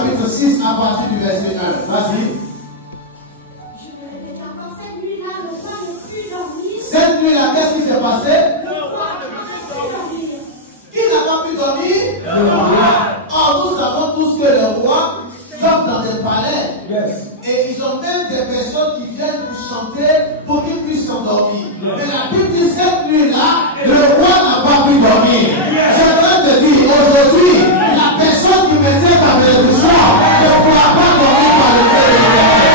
chapitre 6 à partir du verset 1. Vas-y. Je me répète encore, cette nuit-là, le roi ne put dormir. Cette nuit-là, qu'est-ce qui s'est passé? Le roi n'a pas pu dormir. Qui n'a pas pu dormir? Le roi. Or, nous savons tous que le roi dort dans des palais. Yes. Et ils ont même des personnes qui viennent nous chanter pour qu'ils puissent s'endormir. Mais la Bible dit cette nuit-là, le roi n'a pas pu dormir. J'aimerais te dire, aujourd'hui, la personne qui me tient à bénédiction ne pourra pas dormir par le fait de l'éternel.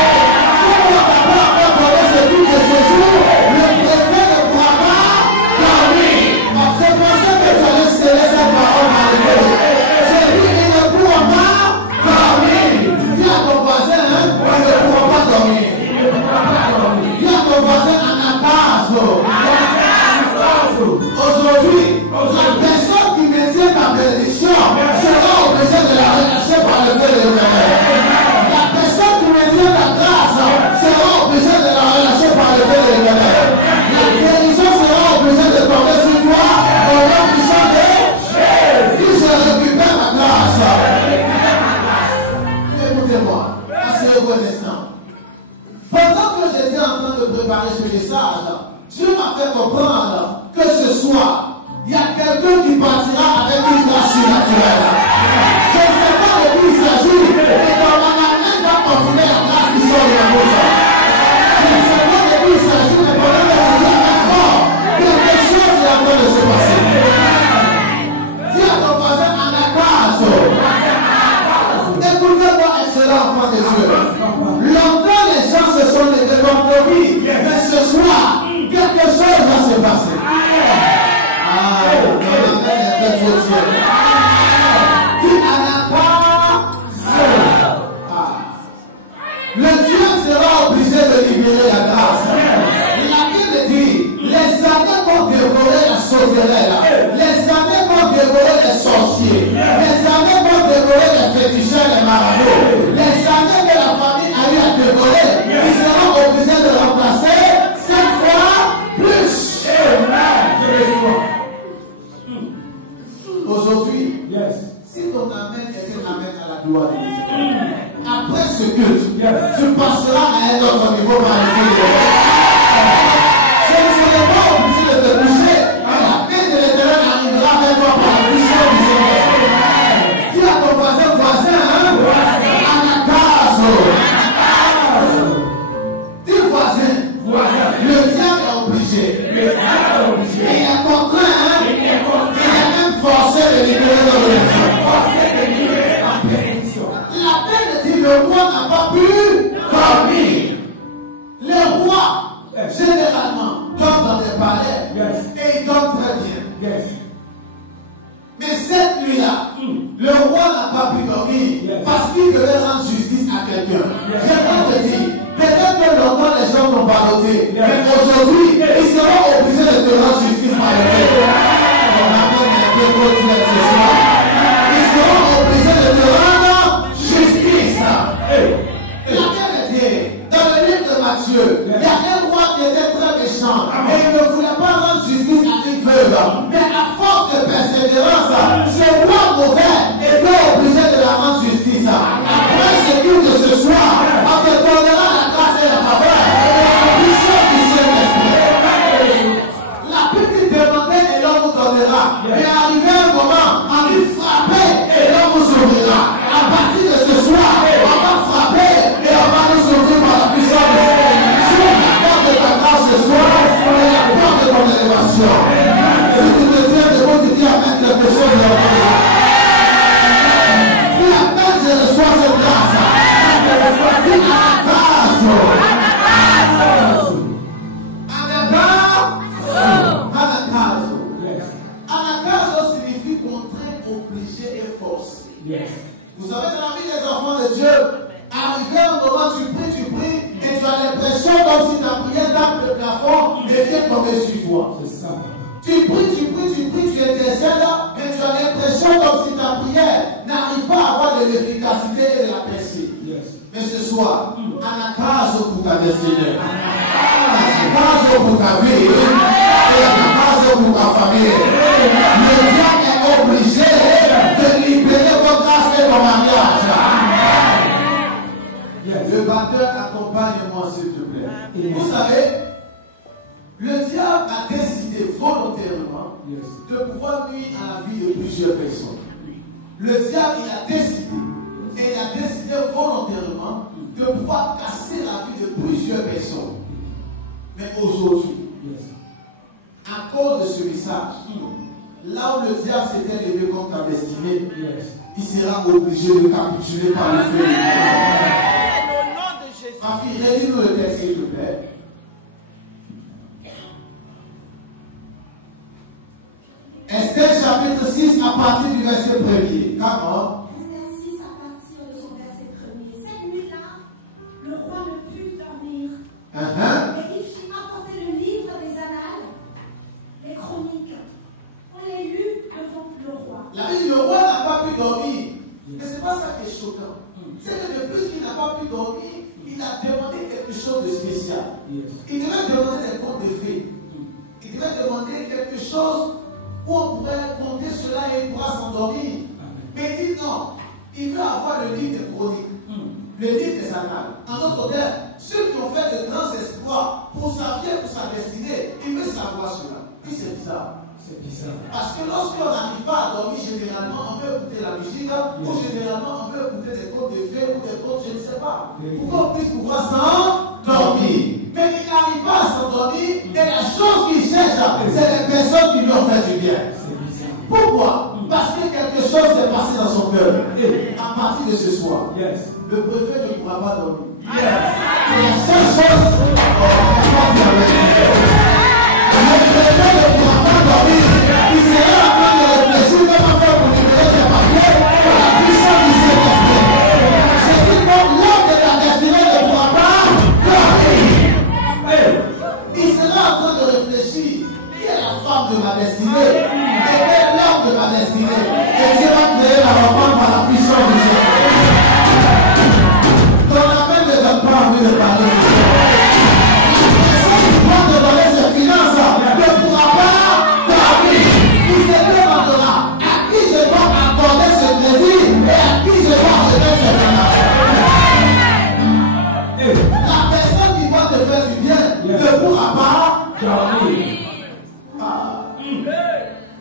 Si on n'a pas encore donné ce but de ce jour, le préfet ne pourra pas dormir. Je pensais que tu allais sceller cette parole par le fait. J'ai dit, il ne pourra pas dormir. Dis à ton voisin, hein, il ne pourra pas dormir. Dis à ton voisin, Anakazo. Aujourd'hui, la personne qui me tient ta bénédiction sera obligée de la relâcher par le fait de l'éternel. La personne qui me tient ta grâce sera obligée de la relâcher par le fait de l'éternel. La bénédiction sera obligée de tomber sur toi au nom du sang de Jésus. Qui se récupère ma grâce. Écoutez-moi, asseyez-vous un instant. Pendant que j'étais en train de préparer ce message, Dieu m'a fait comprendre que ce soir, il y a quelqu'un qui partira avec une grâce surnaturelle. Je ne sais pas de qui il s'agit, mais dans ma main va confirmer la grâce qui sort de la bouche. Je ne sais pas de qui il s'agit, mais pendant que je dis à fort, quelque chose est en train de se passer. Dis à ton voisin, Anakazo. Écoutez-moi, excellent enfant de Dieu. Longtemps, les gens se sont levés contre lui, mais ce soir, quelque chose va se passer. Le Dieu sera obligé de libérer la grâce. La Bible dit, les années vont dévorer la sauterelle, les années vont dévorer les sorciers, les années vont dévorer les féticheurs, les marabouts, les années que la famille a eu à dévorer, ils seront obligés de remplacer 5 fois plus. Aujourd'hui, si ton amen est un amen à la gloire de Dieu, après ce culte, tu passeras à un autre niveau par le feu de l'éternel. Je ne serai pas obligé de te toucher, mais la paix de l'éternel arrivera vers toi par la puissance du Seigneur. Dis à ton voisin, Anakazo. Dis voisin, le diable est obligé. Et il est contraint, il est même forcé de libérer nos élections. La Bible dit le roi n'a pas pu dormir. Les rois, généralement, dorment dans des palais et ils dorment très bien. Mais cette nuit-là, le roi n'a pas pu dormir parce qu'il devait rendre justice à quelqu'un. J'aimerais te dire, peut-être que longtemps les gens n'ont pas noté, mais aujourd'hui, ils seront obligés de te rendre justice par le fait. On appelle un peu continuer ce soir. Ils seront obligés de te rendre justice. La Bible dit, dans le livre de Matthieu, il y a un roi qui était très méchant et il ne voulait pas rendre justice à une veuve. Mais à force de persévérance, ce roi mauvais était obligé de la rendre justice. Après ce culte de ce soir, on te donnera la grâce et la faveur et la puissance du Saint-Esprit. La petite demandait et l'on vous donnera. Mais arrivé un moment, on lui frappait et l'on vous ouvrira. À partir de ce soir, on va frapper et on va nous ouvrir par la puissance de Dieu. Sur la porte de ta grâce ce soir, on est la porte de ton élévation. Si tu te tiens debout, tu dis amen quelque chose de la grâce. Dis amen, je reçois cette grâce. Dis Anakazo. Anakazo signifie contraint, obligé et forcé. Vous savez, dans la vie des enfants de Dieu, arrivé un moment, tu pries, et tu as l'impression comme si ta prière tape le plafond et vient tomber sur toi. Tu pries, tu intercèdes, mais tu as l'impression comme si ta prière n'arrive pas à avoir de l'efficacité et de la percée. Mais ce soir, Anakazo pour ta destinée, Anakazo pour ta vie, et Anakazo pour ta famille. Le diable est obligé de libérer vos grâces et vos mariages. Accompagne-moi s'il te plaît. Vous savez, le diable a décidé volontairement de pouvoir nuire à la vie de plusieurs personnes. Le diable, il a décidé, et il a décidé volontairement de pouvoir casser la vie de plusieurs personnes. Mais aujourd'hui, à cause de ce message, là où le diable s'était levé contre ta destinée, il sera obligé de capituler par le feu. Au nom de Jésus. Ma fille, relis-nous le texte, s'il te plaît. Esther chapitre 6 à partir du verset 1er. Comment? Esther 6 à partir de son verset 1er. Cette nuit-là, le roi ne put dormir. Et il fit apporter le livre des annales, les chroniques. On les lut devant le roi. La vie, le roi n'a pas pu dormir. Mais ce n'est pas ça qui est choquant. C'est que de plus qu'il n'a pas pu dormir, il a demandé quelque chose de spécial. Il devait demander des contes de fées. Il devait demander quelque chose où on pourrait compter cela et il pourra s'endormir. Mais il dit non. Il veut avoir le livre des chroniques, le livre des annales. En d'autres termes, ceux qui ont fait de grands exploits pour sa vie et pour sa destinée, il veut savoir cela. Puis c'est bizarre. Parce que lorsqu'on n'arrive pas à dormir, généralement, on veut écouter la musique, ou généralement, on veut écouter des contes de fées ou des contes, je ne sais pas. Pour qu'on puisse pouvoir s'endormir. Mais il n'arrive pas à s'endormir, et la chose qu'il cherche, c'est les personnes qui lui ont fait du bien. Pourquoi? Parce que quelque chose s'est passé dans son cœur. Et à partir de ce soir, le préfet ne pourra pas dormir. Et la seule chose, le préfet ne pourra pas dormir. Il sera en train de réfléchir comment faire pour libérer ses papiers pour la puissance du Saint-Esprit. Je dis donc, l'homme de la destinée ne pourra pas dormir. Il sera en train de réfléchir. Qui est la femme de ma destinée? Et quel est l'homme de ma destinée? Et Dieu va créer la rencontre par la puissance du Saint-Esprit. Ton appel ne donne pas envie de parler. Personne qui doit te donner ses finances ne pourra pas dormir. Il se demandera à qui je dois accorder ce crédit et à qui je dois donner ce finances. La personne qui va te faire du bien ne pourra pas dormir.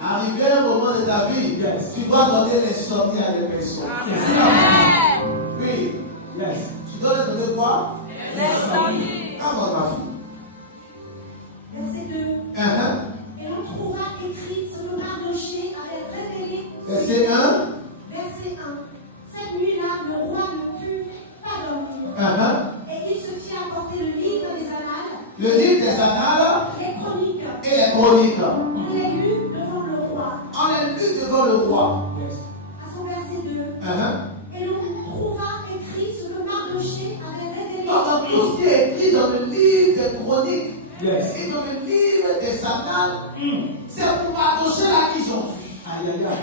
Arrivé un moment de ta vie, tu dois donner l'insomnie à des personnes. Oui. Tu dois leur donner quoi? L'insomnie. Comment ma fille? Verset 2. Et on trouva écrit ce que Mardochée avait révélé. Verset 1. Verset 1. Cette nuit-là, le roi ne put pas dormir. Et il se fit apporter le livre des annales. Le livre des annales. Les chroniques. Et les chroniques. On les lut devant le roi. On les lut devant le roi. À son verset 2. Et l'on trouva écrit ce que Mardochée avait révélé. Dans tout ce qui est écrit dans le livre des chroniques et dans le livre des annales, c'est pour Mardochée là qu'ils ont vu.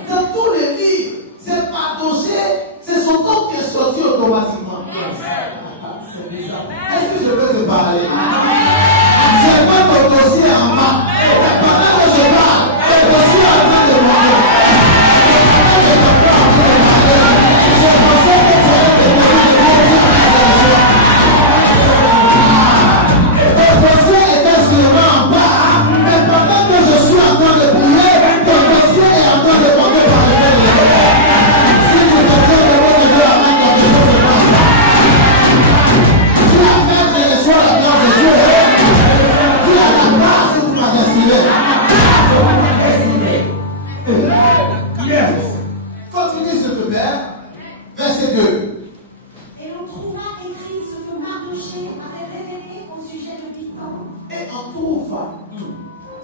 Dans tous les livres, c'est Mardochée, c'est son nom qui est sorti automatiquement. Est-ce que je peux te parler? C'est pas ton dossier en bas. Pendant que je parle, ton dossier est en train de monter. Je pensais que tu allais te ton dossier était sûrement en bas. Mais pendant que je suis en train de prier, ton dossier est en train de monter par le feu. Si tu te fais le mot de Dieu avec quelque chose de passe. Tu amènes et reçois la grâce de Dieu. Tu as la grâce pour ma destinée. Continue s'il te plaît. Verset 2. Et on trouva écrit ce que Mardochée avait révélé au sujet de Bitan. Et on trouve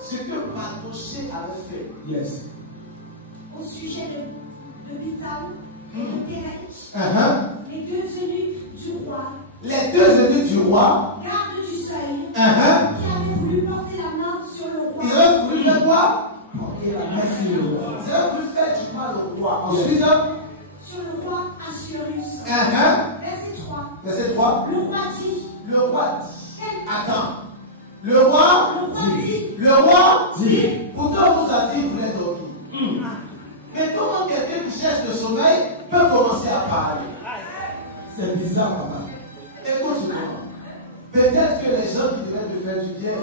ce que Mardochée avait fait. Au sujet de Bitan et de Pérech, les deux eunuques du roi, Les deux eunuques du roi, gardes du seuil, qui avaient voulu porter la main sur le roi. ils ont voulu faire quoi? Porter la main sur le roi. Ils ont voulu faire du mal au roi. Ensuite, Sur le roi Assuérus. verset 3. Verset 3. Le roi dit. Le roi dit. Attends. Le roi dit. Le roi dit. Pourtant, vous a dit, vous voulez dormir. Mais comment quelqu'un qui cherche le sommeil peut commencer à parler? C'est bizarre, papa. Écoute-moi. Peut-être que les gens qui devaient te faire du bien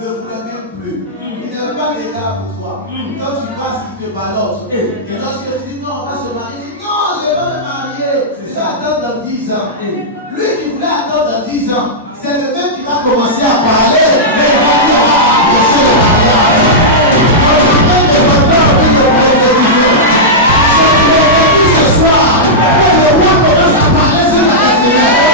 ne voulaient même plus. Ils n'avaient pas d'égard pour toi. Quand tu passes, ils te balancent. Et lorsque tu dis non, on va se marier, il dit non, je vais me marier. C'est ça, attendre dans 10 ans. Lui qui voulait attendre dans 10 ans, c'est le même qui va commencer à parler. Mais il va dire, je sais le mariage. On va même demander envie de prophétiser. C'est ce soir. Le roi commence à parler sur la destinée.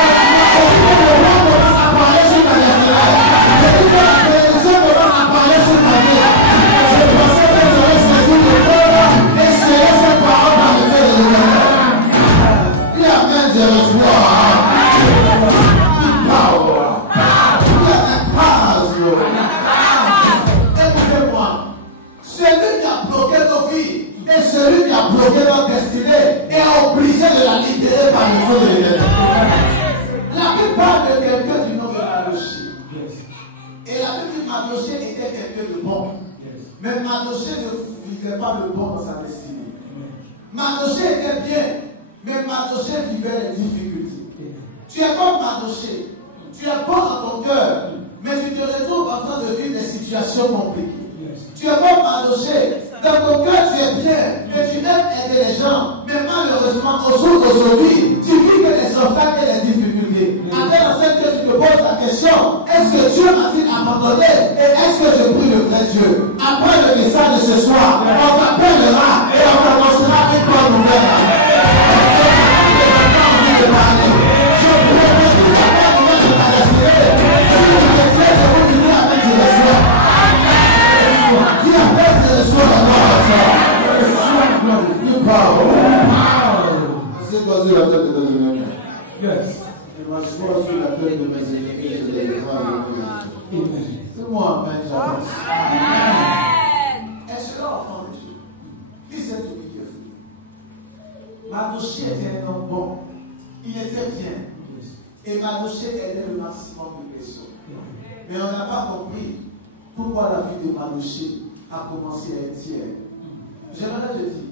Celui qui a bloqué leur destinée est obligé de la libérer par le feu de l'éternel. La Bible parle de quelqu'un du nom de Mardochée. Et la Bible dit Mardochée était quelqu'un de bon. Mais Mardochée ne vivait pas le bon dans sa destinée. Mardochée était bien, mais Mardochée vivait les difficultés. Tu es comme Mardochée. Tu es bon dans ton cœur, mais tu te retrouves en train de vivre des situations compliquées. Tu es comme Mardochée. Dans ton cœur, tu es bien, mais tu aimes aider les gens. Mais malheureusement, au jour d'aujourd'hui, tu vis que les obstacles et les difficultés. Après la scène que tu te poses la question, est-ce que Dieu m'a-t-il abandonné? Et est-ce que je prie le vrai Dieu? Après le message de ce soir, on t'appellera et on t'annoncera une bonne nouvelle. Je prie que tu n'as pas de nouvelle de ta destinée. Si tu te fais de vous, tu dis avec du reçois. Dis avec du reçois la gloire. You power. C'est quoi sur la tête de ton ennemi? Yes. Et ma foi sur la tête de mes ennemis, je les défends. C'est moi, amen, j'avance. Est-ce que l'enfant de Dieu? Listen to me carefully. Mardochée était un homme bon. Il était bien. Et Mardochée aidait le maximum de personnes. Mais on n'a pas compris pourquoi la vie de Mardochée a commencé à être tiède. J'aimerais te dire,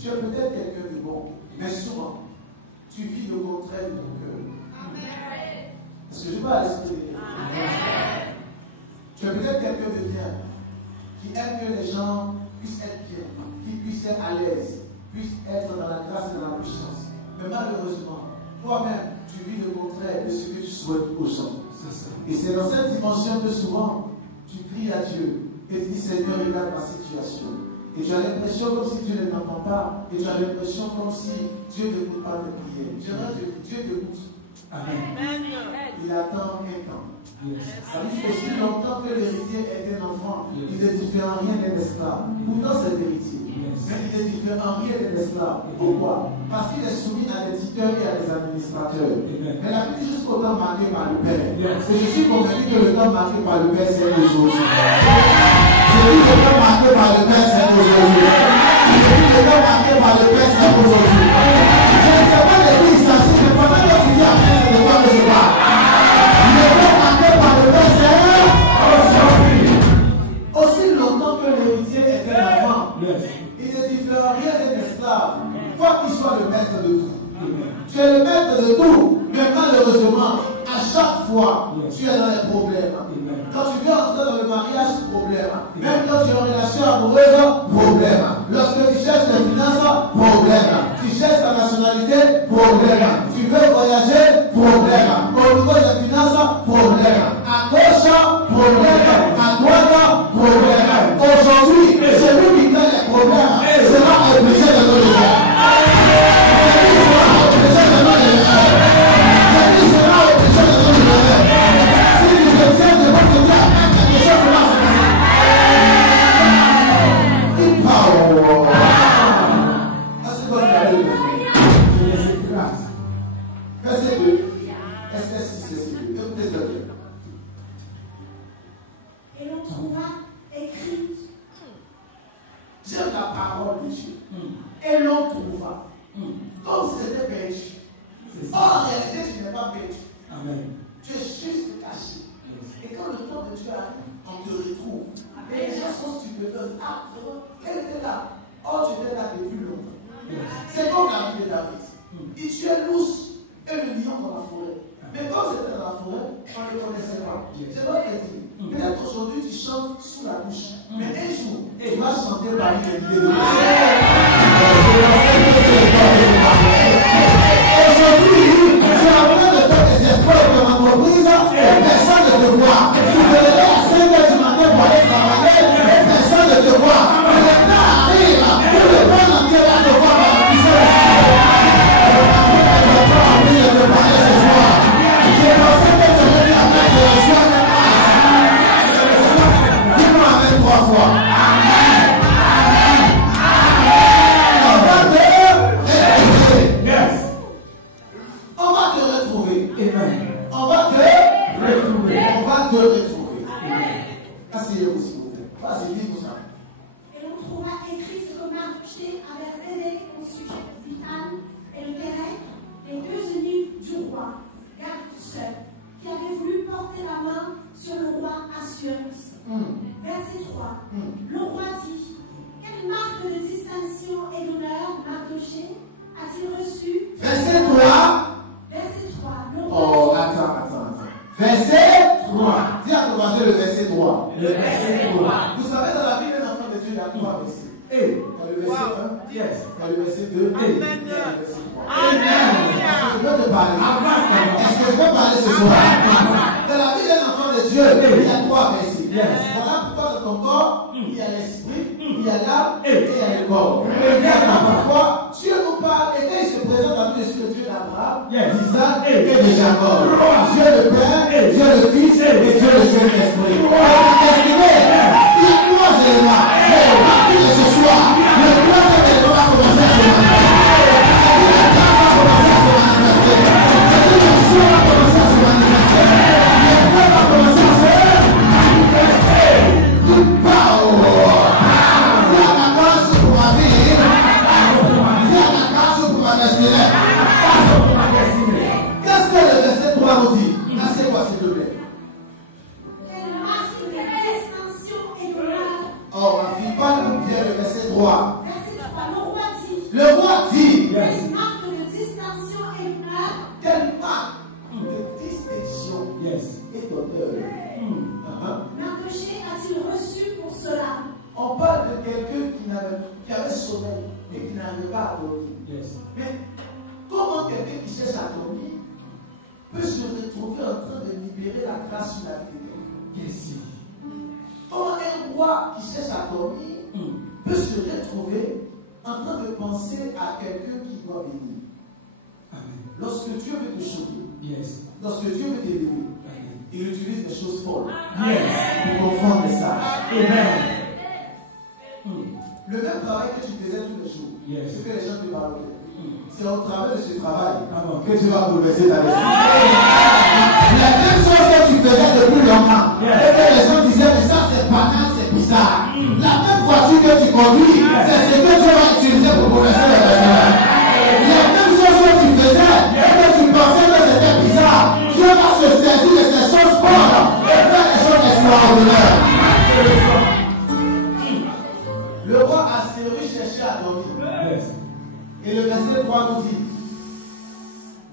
tu es peut-être quelqu'un de bon, mais souvent, tu vis le contraire de ton cœur. Est-ce que je peux aller se dire? Tu es peut-être quelqu'un de bien, qui aime que les gens puissent être bien, qui puissent être à l'aise, puissent être dans la grâce et dans la puissance. Mais malheureusement, toi-même, tu vis le contraire de ce que tu souhaites aux gens. Et c'est dans cette dimension que souvent, tu cries à Dieu et tu dis, Seigneur, regarde ma situation. Et tu as l'impression comme si Dieu ne t'entend pas. Et tu as l'impression comme si Dieu ne t'écoute pas tes prières. J'aimerais te dire, Dieu t'écoute. Amen. Il attend un temps. Ça dit que si longtemps que l'héritier était un enfant, il ne diffère en rien d'un esclave. Pourtant c'est l'héritier. Mais il ne diffère en rien d'un esclave. Pourquoi? Parce qu'il est soumis à des tuteurs et à des administrateurs. Mais la vie jusqu'au temps marqué par le Père. Et je suis convaincu que le temps marqué par le Père, c'est aujourd'hui. Je dis le temps marqué par le Père, c'est aujourd'hui. Je dis le temps marqué par le Père, c'est aujourd'hui. Je ne sais pas de qui il s'agit, mais pendant que tu dis après, c'est de quoi que je parle. Le temps marqué par le Père, c'est aujourd'hui. Aussi longtemps que l'héritier était l'enfant, il ne diffère rien d'un esclave, quoi qu'il soit le maître de tout. Tu es le maître de tout, mais malheureusement, à chaque fois, tu es dans les problèmes. Quand tu viens entrer dans le mariage, problème. Même quand tu es en relation amoureuse, problème. Lorsque tu cherches les finances, problème. Tu cherches ta nationalité, problème. Tu veux voyager, problème. Au niveau des finances, problème. À gauche, problème. À droite, problème. Aujourd'hui, celui qui crée les problèmes sera obligé de nous le faire. Celui sera obligé de nous le faire. Celui sera obligé de nous le faire. Si tu te tiens devant te dire, quelque chose va se passer. Il parle. Est-ce que vous avez vu? Je les écrase. Verset 2. Verset 6, verset 2. Écoutez bien. Et l'on trouva écrit. J'aime la parole de Dieu. Et l'on trouva. Comme si c'était perdu. Or, en réalité, tu n'es pas perdu. Amen. Tu es juste caché. Et quand le temps de Dieu arrive, on te retrouve. Et les gens sont stupéfaits. Ah, quel était là? Or, tu étais là depuis longtemps. C'est comme la vie de David. Il tuait l'ours et le lion dans la forêt. Mais quand c'était dans la forêt, on ne le connaissait pas. C'est vrai que dit. Peut-être aujourd'hui tu chantes sous la douche. Mais un jour, tu vas chanter parmi les milliers de aujourd'hui, tu es en train de faire des efforts dans l'entreprise et personne ne te voit. Tu te lèves à 5 heures du matin pour aller travailler et personne ne te voit. Le temps arrive où le monde entier va te voir dans la puissance. Je n'ai pas envie de te parler ce soir. Je pensais que tu allais dire avec le soir. Dis-moi avec 3 fois. On va te retrouver. Amen. On va te retrouver. On va te retrouver. Asseyez-vous s'il vous plaît. Vas-y, dis-nous ça. Et on trouva écrit ce que Mardochée avait révélé au sujet de Bitan et le Pérec, les 2 eunuques du roi, garde seul, qui avaient voulu porter la main sur le roi Assuérus. Verset 3. Le roi dit: quelle marque de distinction et d'honneur Mardochée a-t-il reçu? Verset 3. Verset 3. Le roi Oh, attends. Verset 3. Dis à ton voisin le verset 3. Le verset 3. Vous savez, dans la Bible, un enfant de Dieu, il y a 3 versets. Et dans le verset 1, yes. Dans le verset 2, et dans le verset 3. Amen. Est-ce que je peux te parler? Est-ce que je peux parler ce soir? Dans la Bible, un enfant de Dieu, il y a 3 versets. Voilà pourquoi dans ton corps, il y a l'esprit, il y a l'âme et il y a le corps. Et pourquoi Dieu nous parle et quand il se présente à nous, le Dieu d'Abraham, d'Isaac et de Jacob. Dieu le Père, Dieu le Fils et Dieu le Saint-Esprit. Il y a 3 éléments. Mais à partir de ce soir, le 3e élément va commencer à se manifester. La grâce va commencer à se manifester. L'action va commencer à se manifester. L'effort va commencer à se manifester. Toute power. Il y a la grâce pour ma vie. Il y a la grâce pour ma destinée. Qu'est-ce que le verset 3 nous dit? Asseyez-moi s'il te plaît. quelle marque de distinction et d'honneur. Oh, ma fille, parle-nous bien le verset 3. Verset 3. Le roi dit: Le roi dit, quelle marque de distinction et d'honneur quelle marque de distinction et d'honneur Mardochée a-t-il reçu pour cela? On parle de quelqu'un qui avait sommeil et qui n'arrivait pas à dormir. Mais comment quelqu'un qui cherche à dormir peut se retrouver en train de libérer la grâce sur la vie de quelqu'un? Comment un roi qui cherche à dormir peut se retrouver en train de penser à quelqu'un qui doit venir? Lorsque Dieu veut te sauver, lorsque Dieu veut t'élever, il utilise des choses folles pour confondre les sages. Le même travail que tu faisais tous les jours, ce que les gens te parlent, c'est au travers de ce travail que tu vas bouleverser ta destinée. La même chose que tu faisais depuis longtemps, et que les gens disaient, mais ça c'est banal, c'est bizarre. La même voiture que tu conduis, c'est ce que tu vas utiliser pour bouleverser la destinée. La même chose que tu faisais, et que tu pensais que c'était bizarre, Dieu va se saisir de ces choses folles et faire des choses extraordinaires. Le roi Assuérus cherchait à dormir. Et le verset 3 nous dit: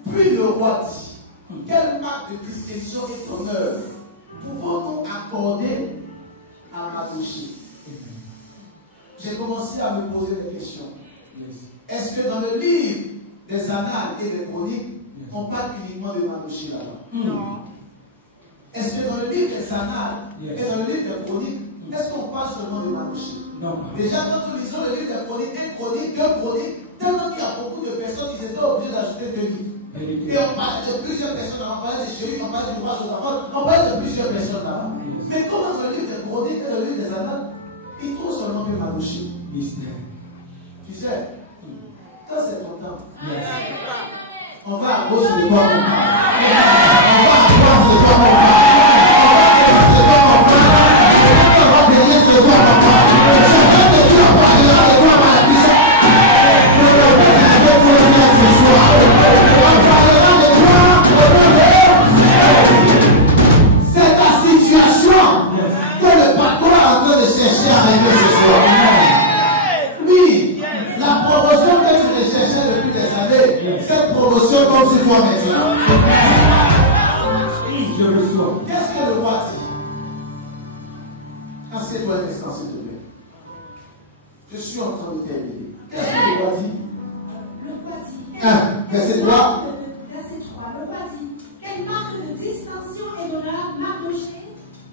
puis le roi dit, quelle marque de distinction et d'honneur pouvons-nous accorder à Mardochée? J'ai commencé à me poser des questions. Est-ce que dans le livre des annales et des chroniques, on parle uniquement de Mardochée là-bas? Non. Est-ce que dans le livre des annales et dans le livre des chroniques, est-ce qu'on parle seulement de Mardochée? Non. Déjà, quand nous lisons le livre des chroniques, une chronique, 2 chroniques, tellement qu'il y a beaucoup de personnes qui étaient obligées d'ajouter 2 livres. Et on parlait de plusieurs personnes, on parlait de Jésus, on parlait du roi Josaphat, on parlait de plusieurs personnes là-bas. Mais comment dans le livre des chroniques et dans le livre des annales, ils trouvent seulement que Mardochée? Tu sais, quand c'est ton temps, on va à gauche de toi, mon père. On va à droite de toi, mon père. On va à droite de toi, mon père. On va bénir de toi, mon père. Chacun de Dieu parlera de toi par la puissance. On parlera de toi c'est ta situation que le patron est en train de chercher à régler ce soir. Oui, la promotion que tu cherchais depuis des années, cette promotion comme sur toi maintenant. reçois. Qu'est-ce que le roi dit? Assieds-toi un instant, s'il te plaît. Je suis en train de terminer. Qu'est-ce que le roi dit? Le roi dit. Verset 3. Verset 3. Le roi dit. Quelle marque de distinction et d'honneur Mardochée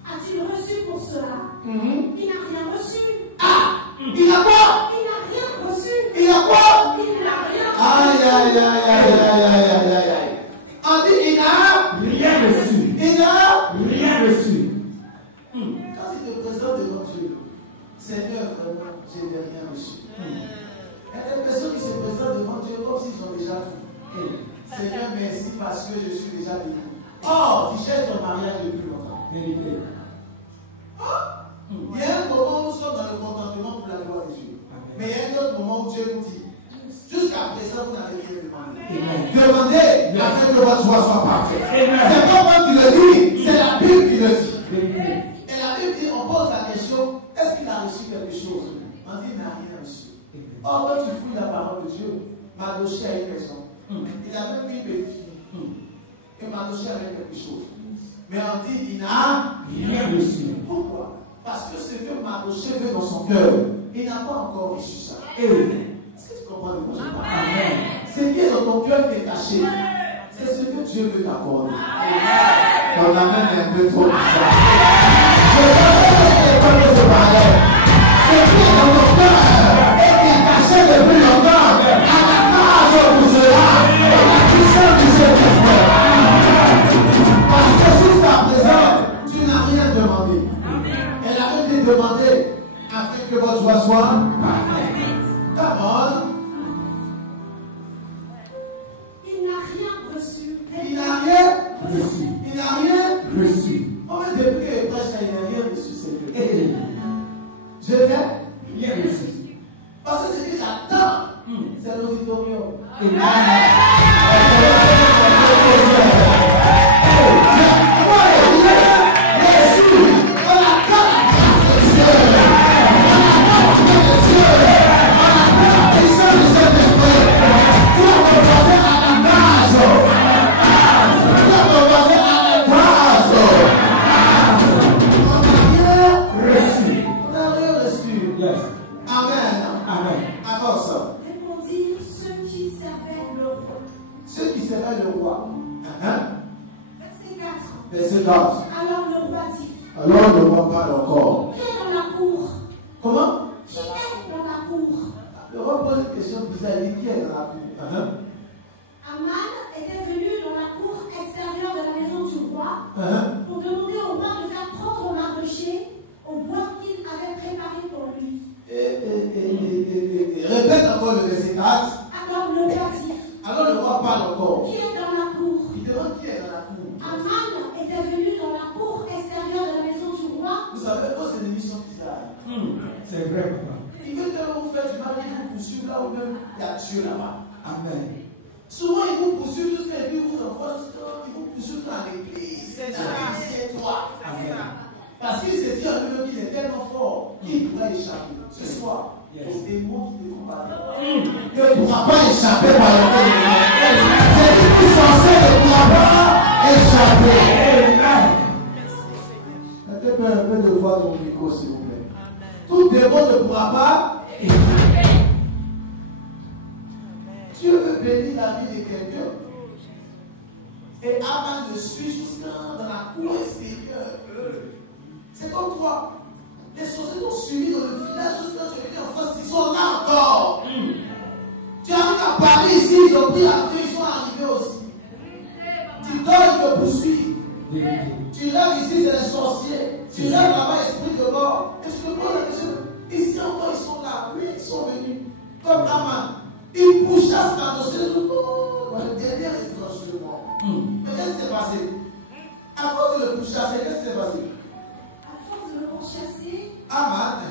a-t-il reçu pour cela? Il n'a rien reçu. Ah! Il a quoi? Il n'a rien reçu. Il a quoi? Il n'a rien reçu. Aïe, aïe, aïe, aïe, aïe, aïe, aïe, aïe. On dit il n'a Rien reçu. Il n'a Rien reçu. Quand il te présente devant Dieu, Seigneur, vraiment, je n'ai rien reçu. Il y a des personnes qui se présentent devant Dieu comme s'ils ont déjà tout. Seigneur, merci parce que je suis déjà béni. Oh, tu cherches ton mariage depuis longtemps. Il y a un moment où nous sommes dans le contentement pour la gloire de Dieu. Mais il y a un autre moment où Dieu nous dit, jusqu'à présent, vous n'avez rien demandé. Demandez afin que votre joie soit parfaite. C'est pas moi qui le dis, c'est la Bible qui le dit. Et la Bible dit, on pose la question, est-ce qu'il a reçu quelque chose? On dit, il n'a rien reçu. Or, quand tu fouilles la parole de Dieu, Mardochée a une raison. Il a même pris une fille. Et Mardochée avait quelque chose. Mais on dit, il n'a Rien reçu. Pourquoi? Parce que ce que Mardochée veut dans son cœur, il n'a pas encore reçu ça. Est-ce que tu comprends de quoi je parle? Amen. Ce qui est dans ton cœur qui est caché, c'est ce que Dieu veut t'accorder. Ton amen est un peu trop bizarre. Je sais pas que je parlais. Ce qui est dans ton cœur et qui est caché depuis longtemps, à la grâce pour cela, et la puissance du Saint-Esprit. Parce que jusqu'à présent, tu n'as rien demandé. Elle a même demandé afin que votre joie soit parfaite. Come on. Il n'a rien reçu. Il n'a rien Reçu. Il n'a rien Reçu. On va depuis que prêche, il n'a rien reçu. Je viens. Rien reçu. Parce que ce que j'attends, c'est l'auditorium. Verset 4. Alors le roi dit. Alors le roi parle encore. Qui est dans la cour? Comment? Qui est dans la cour? Le roi pose une question bizarre. Il dit qui est dans la cour? Aman était venu dans la cour extérieure de la maison du roi pour demander au roi de faire prendre Mardochée au bois qu'il avait préparé pour lui. Répète encore le verset 4. Alors le roi dit. Alors le roi parle encore. Qui est dans la cour? Il demande qui est dans la cour. Aman était venu dans la cour extérieure de la maison du roi. Vous savez, vos ennemis sont bizarres. C'est vrai, papa. Il veut que vous faites du mal, il vous poursuivre là où même il y a Dieu là-bas. Amen. Souvent, ils vous poursuivent jusqu'à ce qu'ils vous envoient, ils vous poursuivent dans l'église. C'est toi. Parce qu'il s'est dit en lui-même qu'il est tellement fort qu'il pourra échapper. Ce soir, aux démons qui te combattent. Il ne pourra pas échapper par le fait de c'est tout censé ne pourra pas échapper. Mettez un peu de voix dans mon micro, s'il vous plaît. Tout démon ne pourra pas échapper. Dieu veut bénir la vie de quelqu'un. Et Aman le suit jusqu'à dans la cour extérieure. C'est comme toi. Les sorciers t'ont suivi dans le village jusqu'à ce que tu es en France. Ils sont là encore. Tu arrives à Paris ici, ils ont pris l'avion, ils sont arrivés aussi. Tu dors, ils te poursuivent. Tu rêves ici, c'est les sorciers. Tu rêves là-bas, esprit de mort. Et tu te poses la question. Ici encore, ils sont là. Oui, ils sont venus. Comme Aman. Ils pourchassent la dossier. Le dernier étrangement. Mais qu'est-ce qui s'est passé? Avant de le pourchasser, qu'est-ce qui s'est passé? À force de le pourchasser, Aman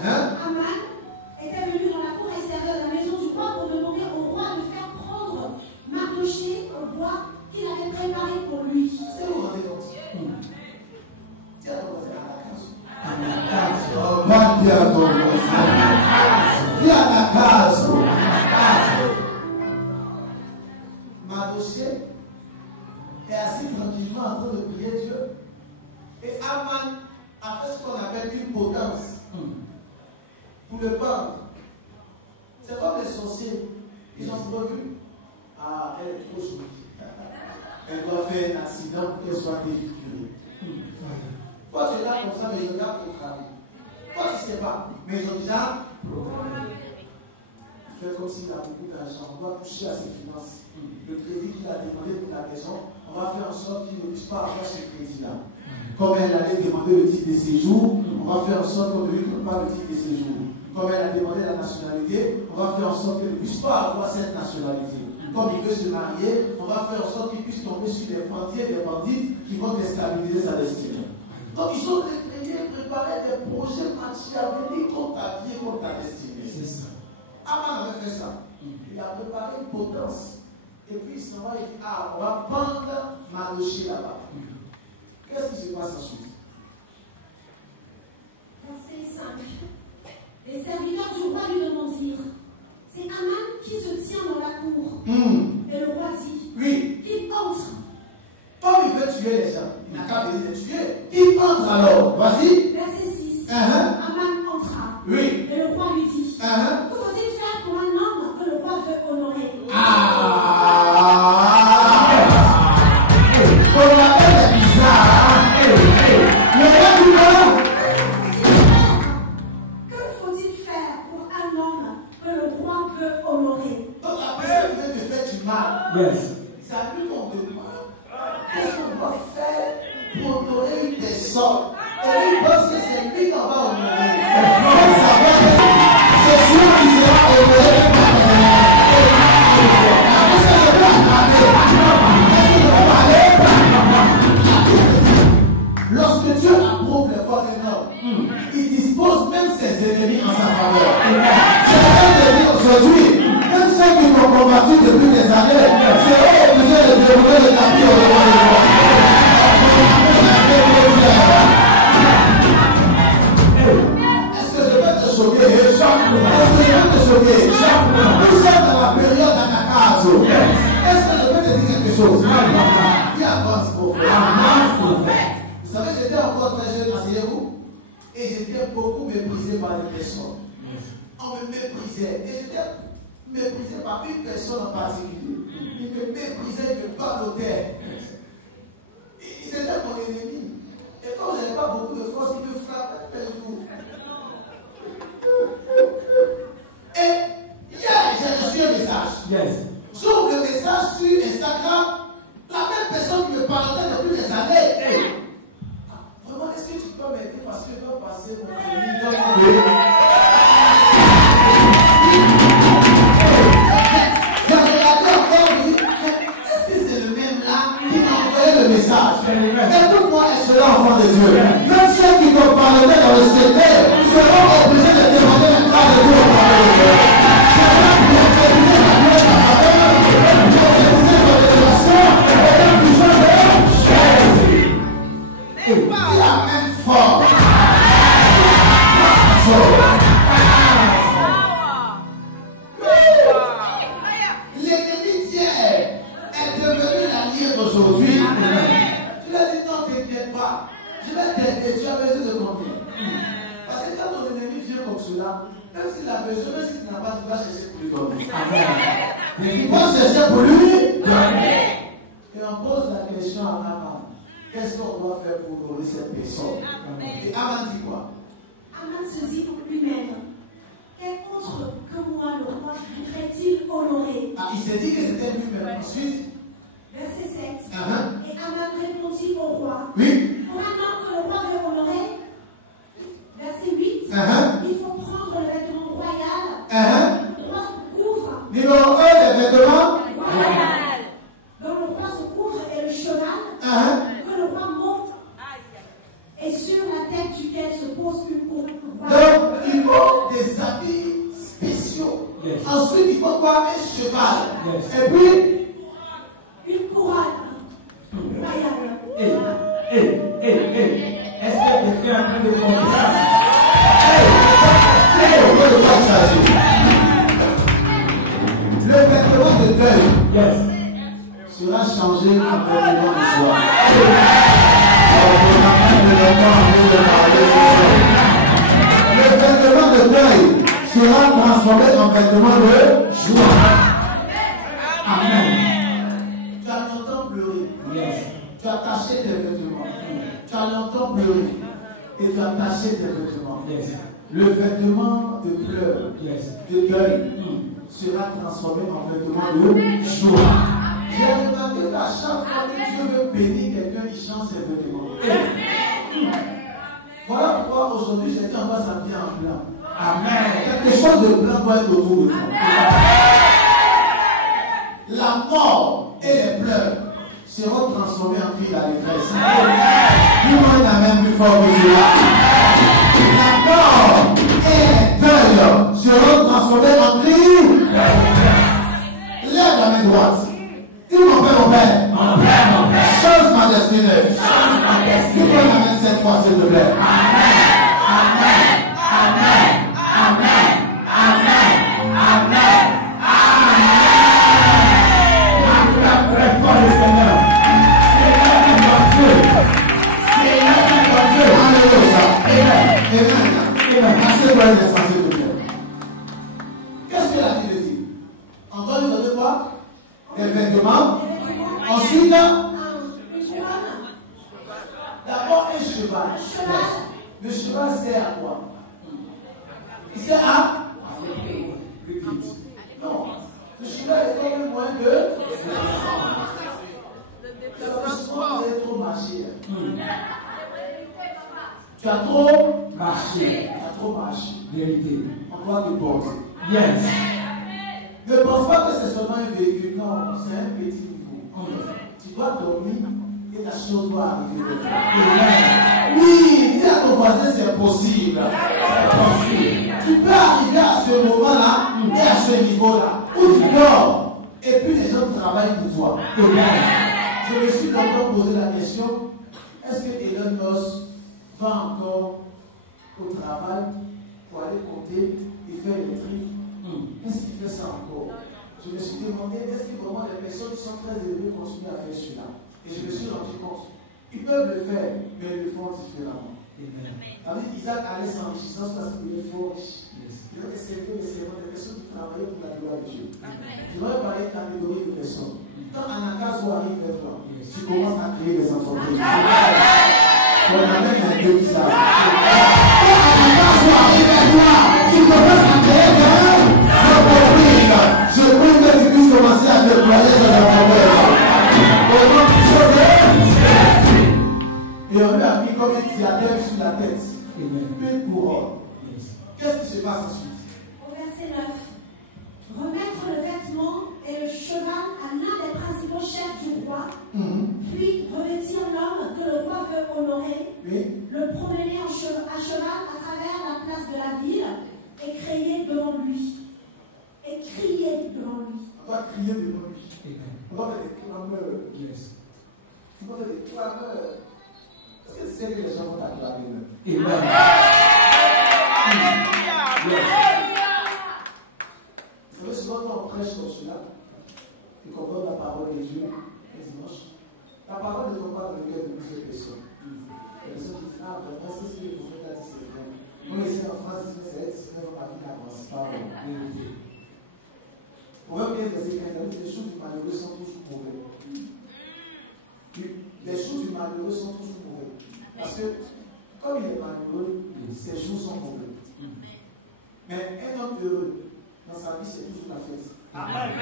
était venu dans la cour extérieure de la maison du roi pour demander au roi de faire prendre Mardochée au bois qu'il avait préparé pour lui. Est-ce que vous vous rendez compte? Tiens, on va faire à la case. Viens à la case. Mardochée est assis tranquillement en train de prier Dieu. Et Aman a fait ce qu'on appelle une potence pour le peuple. C'est comme les sorciers. Ils ont prévu. Ah, elle est trop jolie. Elle doit faire un accident pour qu'elle soit défigurée. Toi, tu es là comme ça, mais je regarde ton travail. Toi, tu ne sais pas, mais ils ont déjà fait comme s'il a beaucoup d'argent. On doit toucher à ses finances. Le crédit qu'il a demandé pour la maison, on va faire en sorte qu'il ne puisse pas avoir ce crédit-là. Comme elle allait demander le titre de séjour, on va faire en sorte qu'on ne lui donne pas le titre de séjour. Comme elle a demandé la nationalité, on va faire en sorte qu'elle ne puisse pas avoir cette nationalité. Comme il veut se marier, on va faire en sorte qu'il puisse tomber sur des bandits et des bandites qui vont déstabiliser sa destinée. Donc ils sont préparés des projets machiavéliques contre ta vie et contre ta destinée. C'est ça. Aman avait fait ça. Il a préparé une potence. Et puis il s'en va et dit, ah, on va prendre Maroché là-bas. Qu'est-ce qui se passe ensuite? Verset 5. Les serviteurs du roi lui demandirent, c'est Aman qui se tient dans la cour. Et le roi dit, oui, qu'il entre. Comme il veut tuer les gens, il n'a qu'à venir les tuer. Il entre alors. Vas-y. Verset 6. Aman entra. Oui. Et le roi lui dit, que faut-il faire pour un homme que le roi veut honorer? On l'appelle bizarre. Le roi du roi. Que faut-il faire pour un homme que le roi veut honorer? Donc la personne veut te faire du mal. Yes. C'est à lui qu'on demande. Qu'est-ce qu'on doit faire pour honorer une personne? Et il pense que c'est lui qu'on va honorer. C'est sûr qu'il sera honoré par lorsque Dieu approuve l'effort d'un homme, il dispose même ses ennemis en sa faveur. Je vais te dire aujourd'hui, même ceux qui m'ont combattu depuis des années, seront obligés de dérouler le tapis au devant de moi. Est-ce que je vais te choquer? Est-ce que je vais te choquer? Nous sommes dans la période d'Anakazo. Est-ce que je vais te dire quelque chose? Qui avance pour faire? Vous savez, j'étais encore très jeune, asseyez-vous, et j'étais beaucoup méprisé par les personnes. On me méprisait, et j'étais méprisé par une personne en particulier. Il me méprisait de pas notaire. C'était mon ennemi. Et comme je n'avais pas beaucoup de force, il me frappait de tout. Et hier, j'ai reçu un message. Yes. J'ouvre le message sur Instagram, la même personne qui me parlait depuis des années. Vraiment, est-ce que tu peux m'aider parce que je dois passer mon crédit? J'ai regardé encore, oui. Est-ce que c'est le même là qui m'a envoyé le message? Mais pourquoi est-ce là, enfant de Dieu? Même ceux qui t'ont parlé dans le secteur seront obligés de demander la grâce de Dieu au parler de Dieu. C'est là pour autoriser la gloire de la faveur, pour autoriser la révélation, et la puissance de Jésus. Il a même fort. L'ennemi d'hier est devenu l'allié d'aujourd'hui. Tu lui as dit non, t'inquiète pas. Je vais t'aider. Tu as besoin de combien? Parce que quand ton ennemi vient comme cela, même s'il a besoin, même si tu n'as pas, tu vas chercher pour lui donner. Il va chercher pour lui donner. Et on pose la question à Aman. Qu'est-ce qu'on doit faire pour honorer cette personne? Et Aman dit quoi? Aman se dit pour lui-même, quel autre que moi le roi voudrait-il honorer? Il s'est dit que c'était lui-même. Ensuite, verset 7. Et Aman répondit au roi, oui. Pour un homme que le roi veut honorer, verset 8, il faut prendre le vêtement royal. Le roi se couvre. Numéro 1, les vêtements royal. Donc le roi se couvre et le cheval que le roi monte et sur la tête duquel se pose une couronne royale. Donc il faut des habits spéciaux. Yes. Ensuite il faut quoi? Un cheval. Yes. Et puis une couronne royale. Est-ce que quelqu'un est en train de comprendre? Le vêtement de deuil sera changé en vêtement de joie. vêtement en train de parler ce soir. Le vêtement de deuil sera transformé en vêtement de joie. Amen. Tu as longtemps pleuré. Yes. Tu as taché tes vêtements. Tu as longtemps pleuré. Et tu as taché tes vêtements. Yes. Le vêtement de pleurs, yes, de deuil, sera transformé en vêtement de joie. J'ai remarqué qu'à chaque fois que Dieu veut bénir quelqu'un, il change ses vêtements. Voilà pourquoi aujourd'hui j'ai dit on va s'habiller en blanc. Amen. Quelque chose de blanc doit être autour de toi. La mort et les pleurs seront transformés en cri d'allégresse. Dis-moi une amen plus fort que celui-là. La mort et les pleurs seront transformés en cri. Lève la main droite. Dis mon père, mon père. Mon père, mon père. Change ma destinée. Change ma destinée. Dis-moi une amen cette fois, s'il te plaît. Amen. Amen. Amen. Amen. Amen. Amen. Très fort le Seigneur. Seigneur qui doit Dieu. Seigneur qui doit Dieu. Alléluia. Amen. Amen. Asseyez-vous un instant, s'il vous plaît. Qu'est-ce que la Bible dit? Encore une fois, quoi? Des vêtements. Ensuite, d'abord un cheval. Le cheval sert à quoi? Il sert à? Non. Le cheval est comme un moyen de. Tu as trop marché. Tu as trop marché. Tu as trop marché. Vérité. On doit te porter. Yes. Ne pense pas que c'est seulement un véhicule. Non, c'est un petit niveau. Tu dois dormir et la chose doit arriver. Oui, dis à ton voisin, c'est possible. Tu peux arriver à ce moment-là et à ce niveau-là où tu dors et puis les gens travaillent pour toi. Je me suis d'abord posé la question, est-ce que Elon Musk va encore au travail pour aller compter et faire les tri? Est-ce qu'il fait ça encore? Je me suis demandé, est-ce que vraiment les personnes qui sont très élevées continuent à faire cela? Et je me suis rendu compte, ils peuvent le faire, mais ils le font différemment. Isaac allait s'enrichissant parce qu'il est fort riche. Il a servi les servants des personnes qui travaillaient pour la gloire de Dieu. Je vais parler de catégorie de personnes. Quand Anakazo arrive vers toi, tu commences à créer des entreprises. On amène un Dieu qui s'arrête. Quand Anakazo arrive vers toi, tu commences à créer des entreprises. Je prie que tu puisses commencer à déployer ces entreprises. Au nom du Seigneur. Et on lui a mis comme un diadème sur la tête. Une couronne. Qu'est-ce qui se passe ensuite? Au verset 9. Remettre le vêtement et le cheval à l'un des principaux chefs du roi, puis revêtir l'homme que le roi veut honorer, le promener à cheval à travers la place de la ville et crier devant lui. Et crier devant lui. On va crier devant lui. On va faire des clameurs. On va faire des clameurs. Est-ce que tu sais que les gens vont t'acclamer? Amen. Vous savez, souvent quand on prêche comme cela, et qu'on donne la parole de Dieu le dimanche, la parole ne tombe pas dans le cœur de plusieurs personnes. Les personnes qui disent, ah, vraiment, c'est ce que le prophète a dit, c'est vrai. Nous, ici en France, c'est vrai, on n'avance pas. On va bien verser 15 les choses du malheureux sont toujours mauvais. Les choses du malheureux sont toujours mauvais. Parce que, comme il est malheureux, ses jours sont mauvais. Mais un homme heureux, dans sa vie, c'est toujours la fête. Amen.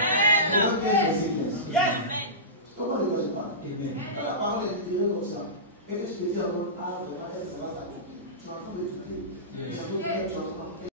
Yes. Comment le vois je parle? Quand la parole est libérée comme ça, et que je te dis à l'autre, ah, vraiment, elle, ça va s'accomplir. Tu es en train de t'oublier. Tu es en train de faire, tu es en train de faire.